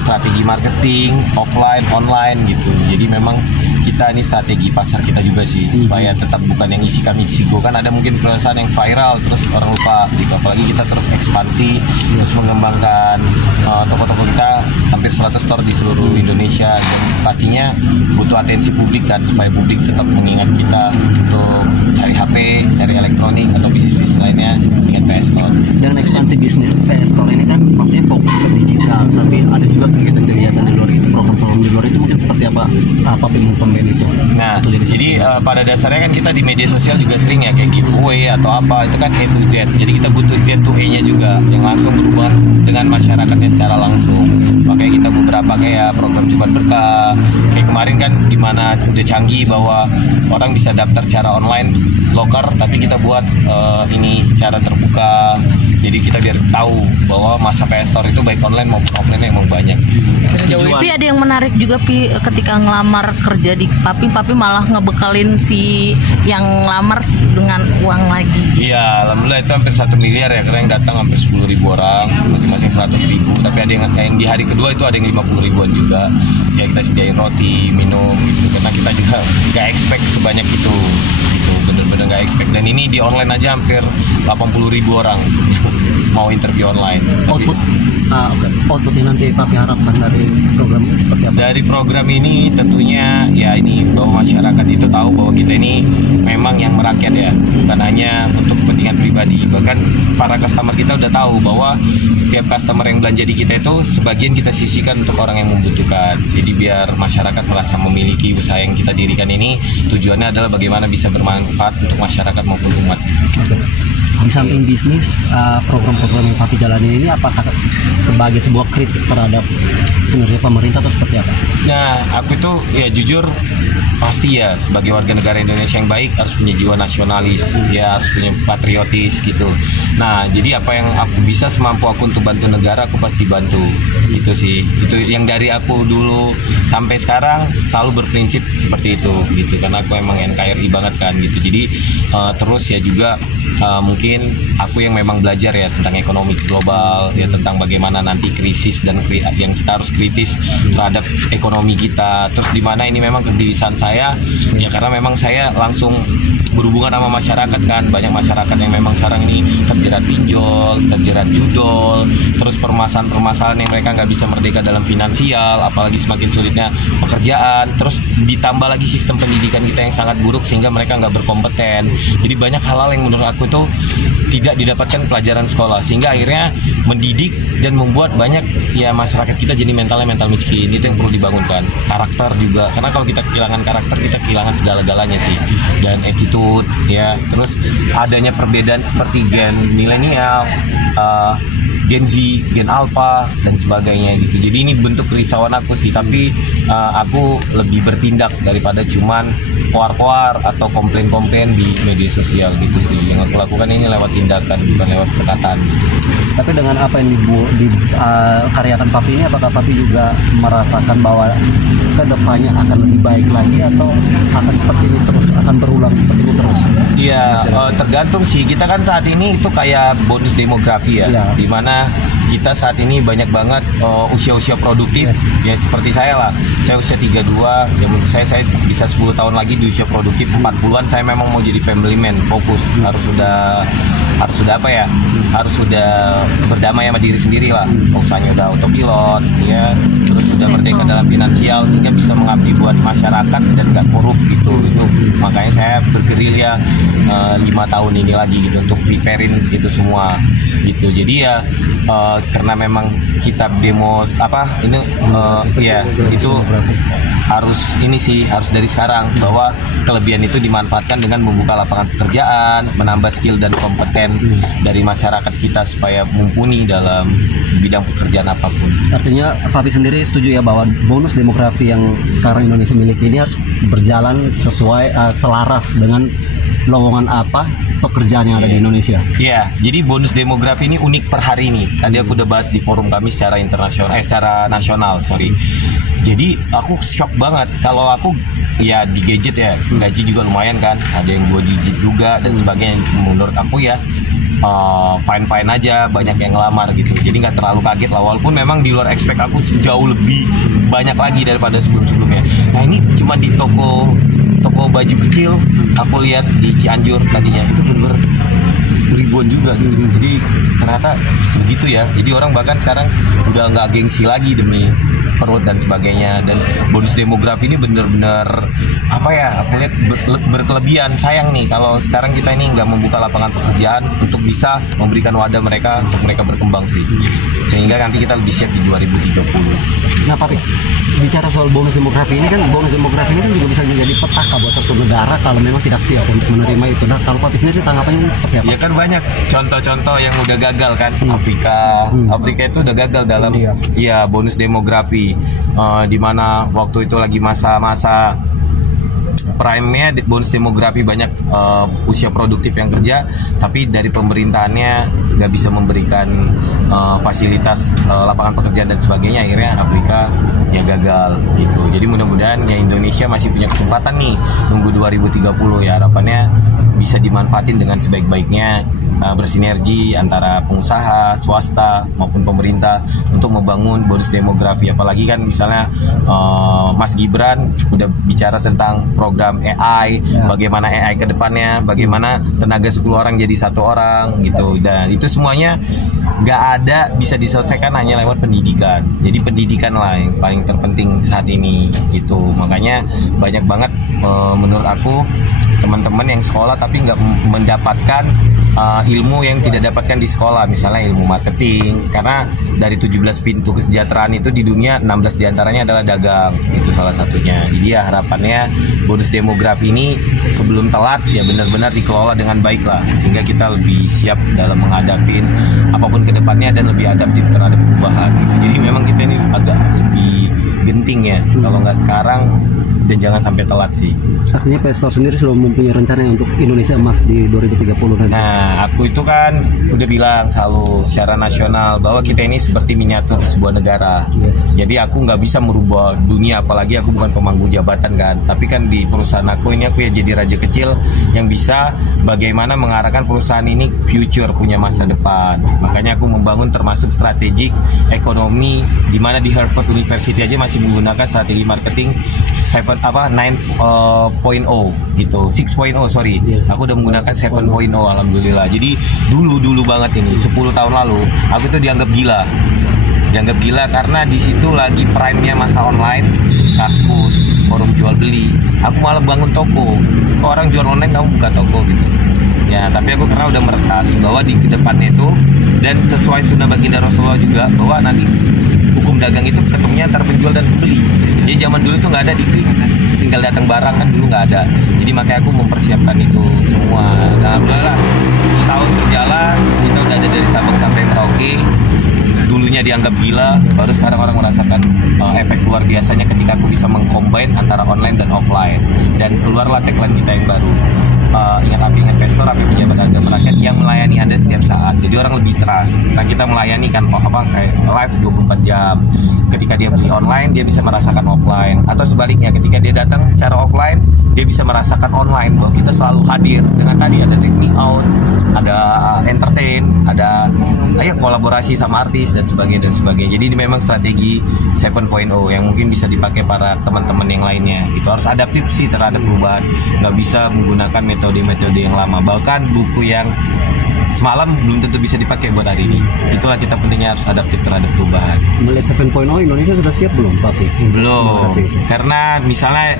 strategi marketing offline, online gitu. Jadi memang kita ini strategi pasar kita juga sih, supaya tetap bukan yang isi kami isi go. Kan ada mungkin perusahaan yang viral terus orang lupa gitu. Apalagi kita terus ekspansi, terus mengembangkan toko-toko kita hampir 100 store di seluruh Indonesia, dan pastinya butuh atensi publik kan, supaya publik tetap mengingat kita untuk cari HP, cari elektronik atau bisnis lainnya ingat PS Store. Dan ekspansi bisnis PS Store ini kan maksudnya fokus ke digital, tapi ada juga kegiatan-kegiatan di luar itu, program-program di luar itu mungkin seperti apa pemben itu. Nah, jadi pada dasarnya kan kita di media sosial juga sering ya kayak giveaway atau apa, itu kan A to Z. Jadi kita butuh Z to E-nya juga yang langsung berhubungan dengan masyarakatnya secara langsung. Makanya kita beberapa kayak program Cepat Berkah. Kayak kemarin kan di mana udah canggih bahwa orang bisa daftar secara online loker, tapi kita buat ini secara terbuka. Jadi kita biar tahu bahwa masa PS Store itu baik online maupun offline emang banyak. Tapi ada yang menarik juga Pi, ketika ngelamar kerja di Papi malah ngebekalin si yang ngelamar dengan uang lagi. Iya, alhamdulillah itu hampir 1 miliar ya, karena yang datang hampir 10.000 orang, masing-masing 100.000. Tapi ada yang di hari kedua itu ada yang 50 ribuan juga. Ya kita sediain roti, minum gitu, karena kita juga nggak expect sebanyak itu. Bener-bener nggak expect, dan ini di online aja hampir 80.000 orang mau interview online. Output yang nanti Papi harapkan dari program ini seperti apa? Dari program ini tentunya ya ini bahwa masyarakat itu tahu bahwa kita ini memang yang merakyat ya, bukan hanya untuk kepentingan pribadi. Bahkan para customer kita udah tahu bahwa setiap customer yang belanja di kita itu sebagian kita sisihkan untuk orang yang membutuhkan. Jadi biar masyarakat merasa memiliki usaha yang kita dirikan ini, tujuannya adalah bagaimana bisa bermanfaat untuk masyarakat maupun umat. Di samping bisnis, program-program yang Papi jalani ini apakah sebagai sebuah kritik terhadap kinerja pemerintah atau seperti apa? Nah, aku itu ya jujur pasti ya sebagai warga negara Indonesia yang baik harus punya jiwa nasionalis, ya harus punya patriotis gitu. Nah, jadi apa yang aku bisa semampu aku untuk bantu negara, aku pasti bantu gitu sih. Itu yang dari aku dulu sampai sekarang selalu berprinsip seperti itu gitu, karena aku emang NKRI banget kan gitu. Jadi terus ya juga mungkin aku yang memang belajar ya tentang ekonomi global, ya tentang bagaimana nanti krisis dan yang kita harus kritis terhadap ekonomi kita. Terus di mana ini memang kegelisahan saya ya, karena memang saya langsung berhubungan sama masyarakat kan. Banyak masyarakat yang memang sekarang ini terjerat pinjol, terjerat judol, terus permasalahan-permasalahan yang mereka nggak bisa merdeka dalam finansial, apalagi semakin sulitnya pekerjaan, terus ditambah lagi sistem pendidikan kita yang sangat buruk sehingga mereka nggak berkompeten. Jadi banyak hal-hal yang menurut aku itu tidak didapatkan pelajaran sekolah, sehingga akhirnya mendidik dan membuat banyak ya masyarakat kita jadi mental miskin. Itu yang perlu dibangunkan. Karakter juga, karena kalau kita kehilangan karakter, kita kehilangan segala-galanya sih. Dan attitude ya, terus adanya perbedaan seperti gen milenial, Gen Z, Gen Alpha dan sebagainya gitu. Jadi ini bentuk kerisauan aku sih, tapi aku lebih bertindak daripada cuman koar-koar atau komplain-komplain di media sosial gitu sih. Yang aku lakukan ini lewat tindakan, bukan lewat perkataan gitu. Tapi dengan apa yang karyakan Papi ini, apakah Papi juga merasakan bahwa kedepannya akan lebih baik lagi atau akan seperti ini terus, akan berulang seperti ini terus? Iya, tergantung sih. Kita kan saat ini itu kayak bonus demografi ya, dimana kita saat ini banyak banget usia-usia produktif. Ya seperti saya lah, saya usia 32, ya menurut saya bisa 10 tahun lagi di usia produktif. 40-an saya memang mau jadi family man, fokus, harus sudah apa ya, harus sudah berdamai sama diri sendiri lah, usahanya udah autopilot ya, terus sudah merdeka dalam finansial sehingga bisa mengabdi buat masyarakat dan gak korup gitu. Itu makanya saya bergerilya 5 tahun ini lagi gitu untuk preparein itu semua gitu. Jadi ya karena memang kita demos apa ini ya itu harus dari sekarang, bahwa kelebihan itu dimanfaatkan dengan membuka lapangan pekerjaan, menambah skill dan kompeten dari masyarakat kita supaya mumpuni dalam bidang pekerjaan apapun. Artinya Papi sendiri setuju ya bahwa bonus demografi yang sekarang Indonesia miliki ini harus berjalan sesuai selaras dengan lowongan apa pekerjaan yang ada di Indonesia. Iya, jadi bonus demografi ini unik per hari ini. Tadi aku udah bahas di forum kami secara secara nasional, Jadi aku shock banget. Kalau aku ya di gadget ya, gaji juga lumayan kan, ada yang 2 digit juga dan sebagainya. Menurut aku ya fine-fine aja, banyak yang ngelamar gitu. Jadi nggak terlalu kaget lah, walaupun memang di luar expect aku jauh lebih banyak lagi daripada sebelum-sebelumnya. Nah ini cuma di toko baju kecil aku lihat di Cianjur tadinya itu bener ribuan juga gitu. Jadi ternyata segitu ya. Jadi orang bahkan sekarang udah nggak gengsi lagi demi perut dan sebagainya. Dan bonus demografi ini bener-bener apa ya, aku lihat berkelebihan. Sayang nih kalau sekarang kita ini nggak membuka lapangan pekerjaan untuk bisa memberikan wadah mereka untuk mereka berkembang sih, sehingga nanti kita lebih siap di 2030. Nah Papi, bicara soal bonus demografi ini kan juga bisa menjadi petaka buat satu negara kalau memang tidak siap untuk menerima itu. Nah kalau Papi sendiri tanggapannya seperti apa? Ya kan banyak contoh-contoh yang udah gagal kan. Afrika itu udah gagal dalam bonus demografi, di mana waktu itu lagi masa-masa prime-nya bonus demografi, banyak usia produktif yang kerja, tapi dari pemerintahannya nggak bisa memberikan fasilitas lapangan pekerjaan dan sebagainya. Akhirnya Afrika ya gagal gitu. Jadi mudah-mudahan ya Indonesia masih punya kesempatan nih nunggu 2030 ya, harapannya bisa dimanfaatin dengan sebaik-baiknya, bersinergi antara pengusaha, swasta maupun pemerintah untuk membangun bonus demografi. Apalagi kan misalnya Mas Gibran udah bicara tentang program AI, bagaimana AI ke depannya, bagaimana tenaga 10 orang jadi 1 orang gitu. Dan itu semuanya nggak ada bisa diselesaikan hanya lewat pendidikan. Jadi pendidikan lah yang paling terpenting saat ini gitu. Makanya banyak banget menurut aku teman-teman yang sekolah tapi nggak mendapatkan ilmu yang tidak dapatkan di sekolah, misalnya ilmu marketing, karena dari 17 pintu kesejahteraan itu di dunia 16 diantaranya adalah dagang, itu salah satunya. Jadi ya harapannya bonus demografi ini sebelum telat ya benar-benar dikelola dengan baik lah, sehingga kita lebih siap dalam menghadapi apapun kedepannya dan lebih adaptif terhadap perubahan gitu. Jadi memang kita ini agak lebih genting ya kalau nggak sekarang, dan jangan sampai telat sih. Artinya Pestor sendiri sudah mempunyai rencana untuk Indonesia emas di 2030 nanti. Nah, aku itu kan udah bilang selalu secara nasional bahwa kita ini seperti miniatur sebuah negara. Jadi aku nggak bisa merubah dunia, apalagi aku bukan pemangku jabatan kan. Tapi kan di perusahaan aku ini aku ya jadi raja kecil yang bisa bagaimana mengarahkan perusahaan ini future, punya masa depan. Makanya aku membangun termasuk strategik ekonomi, di mana di Harvard University aja masih menggunakan strategi marketing 9.0 gitu, 6.0 sorry. Aku udah menggunakan 7.0 alhamdulillah. Jadi dulu banget ini 10 tahun lalu aku tuh dianggap gila karena di situ lagi prime-nya masa online, Kaskus, forum jual beli. Aku malah bangun toko. Orang jual online kamu buka toko gitu. Ya, tapi aku karena udah meretas bahwa di kedepannya itu, dan sesuai sunnah baginda Rasulullah juga, bahwa nanti hukum dagang itu ketemunya antara penjual dan pembeli. Jadi zaman dulu tuh nggak ada diklik, tinggal datang barang kan, dulu nggak ada. Jadi makanya aku mempersiapkan itu semua. Nah, alhamdulillah 10 tahun berjalan, kita udah ada dari Sabang sampai Merauke. Dulunya dianggap gila, baru sekarang orang merasakan efek luar biasanya ketika aku bisa mengcombine antara online dan offline. Dan keluarlah tagline kita yang baru. Ingat Api, ingat investor, Api pejabat agama rakyat yang melayani Anda setiap saat. Jadi orang lebih trust. Nah, kita melayani kan kayak live 24 jam. Ketika dia beli online, dia bisa merasakan offline. Atau sebaliknya, ketika dia datang secara offline, dia bisa merasakan online bahwa kita selalu hadir. Dengan tadi ada take out, ada entertain, ada kolaborasi sama artis dan sebagainya. Jadi ini memang strategi 7.0 yang mungkin bisa dipakai para teman-teman yang lainnya. Itu harus adaptif sih terhadap perubahan. Nggak bisa menggunakan metode-metode yang lama. Bahkan buku yang semalam belum tentu bisa dipakai buat hari ini. Itulah kita pentingnya harus adaptif terhadap perubahan. Melihat 7.0 Indonesia sudah siap belum, Pak? Belum. Karena misalnya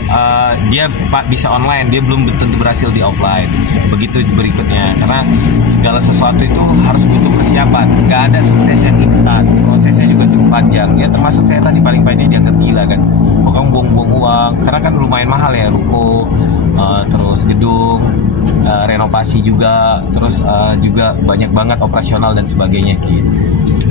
dia bisa online, dia belum tentu berhasil di offline. Begitu berikutnya. Karena segala sesuatu itu harus butuh persiapan. Gak ada sukses yang instan. Prosesnya juga cukup panjang. Ya termasuk saya tadi paling dianggap gila kan. Pokoknya buang-buang uang. Karena kan lumayan mahal ya ruko, terus gedung, renovasi juga, terus juga banyak banget operasional dan sebagainya gitu.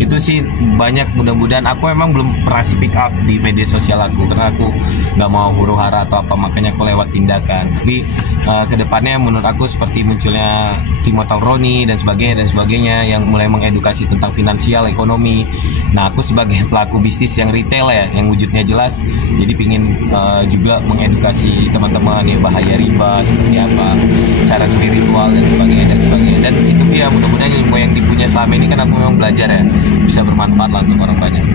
Itu sih banyak. Mudah-mudahan aku emang belum pernah pick up di media sosial aku karena aku nggak mau huru hara atau apa, makanya aku lewat tindakan. Tapi kedepannya menurut aku seperti munculnya Timotol Roni dan sebagainya yang mulai mengedukasi tentang finansial ekonomi. Nah, aku sebagai pelaku bisnis yang retail ya, yang wujudnya jelas. Jadi pingin juga mengedukasi teman-teman ya bahaya riba seperti apa, cara spiritual dan sebagainya dan sebagainya. Dan itu dia mudah-mudahan ilmu yang dipunya selama ini kan aku memang belajar ya, bisa bermanfaat lah untuk orang banyak.